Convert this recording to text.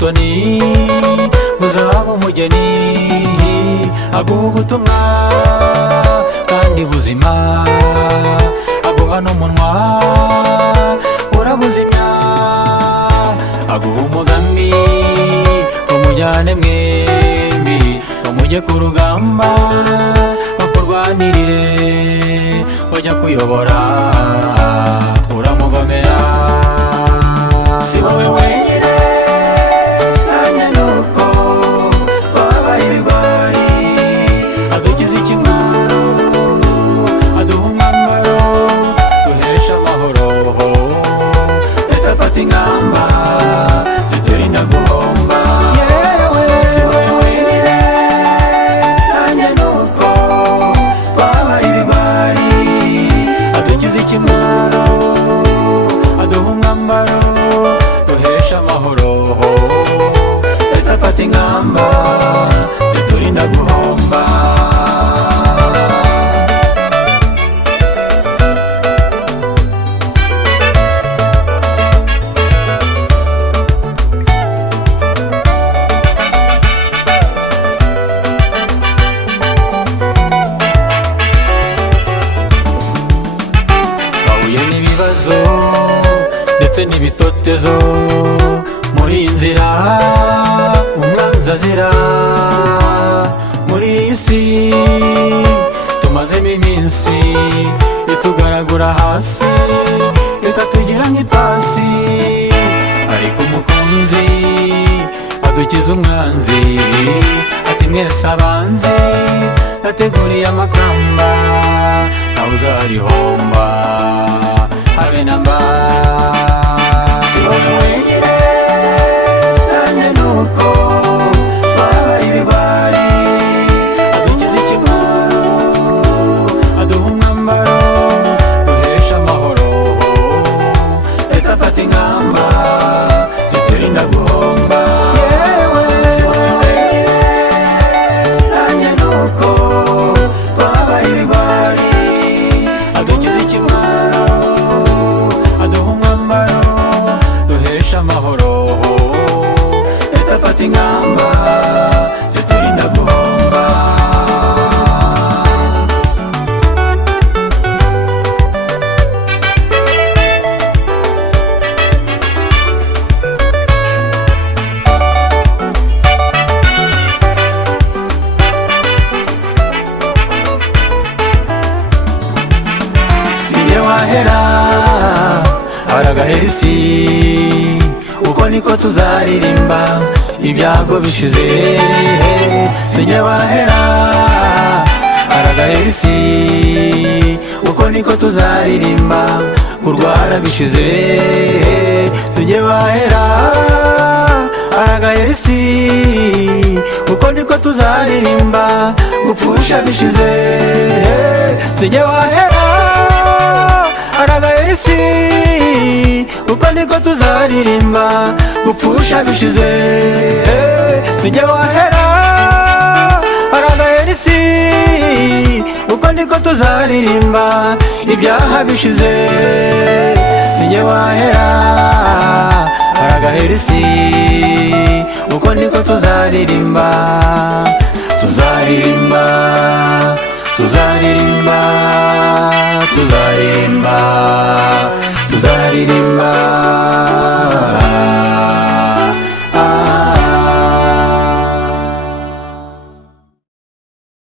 umutoni uzaba umugeni, aguha ubutumwa kandi buzima, aguha n'umunwa urabuzimya, aguha umugambi umujyane mwembi, umujye ku rugamba bakurwanirire, wajya kuyobora uramugomera. Si wowe wenyine nanjye nuko twabaye ibigwari, adukiza ikimwaro, aduha umwambaro duhesha amahoro, ndetse afata ingamba ziturinda guhomba. Si wowe wenyine nanjye nuko twabaye ibigwari, adukiza ikimwaro, aduha umwambaro duhesha amahoro, ndetse afata ingamba ziturinda guhomba. Twahuye n'ibibazo ndetse n'ibitotezo muri iyi nzira umwanzi azira, muri iyi si tumazemo iminsi itugaragura hasi, ikatugira nk'ipasi, ariko umukunzi adukiza umwanzi, ati mwese abanzi nateguriye amakamba, ntawe uzarihomba habe na mba. Si wowe wenyine nanjye nuko twabaye ibigwari, adukiza ikimwaro, aduha umwambaro duhesha amahoro, ndetse afata ingamba ziturinda guhomba. Si wowe wenyine nanjye nuko twabaye ibigwari, adukiza ikimwaro, aduha umwambaro duhesha amahoro, ndetse afata ingamba ziturinda guhomba. Sinjye wahera haragahera isi, uko niko tuzaririmba ibyago bishize. Sinjye wahera haragahera isi, uko niko tuzaririmba kurwara bishize. Sinjye wahera haragahera isi, uko niko tuzaririmba gupfusha bishize. Sinjye wahera haragahera isi, uko niko tuzaririmba gupfusha bishize. Sinjye wahera haragahera isi, uko niko tuzaririmba ibyaha bishize. Sinjye wahera haragahera isi, uko niko tuzaririmba, tuzaririmba, tuzaririmba, tuzaririmba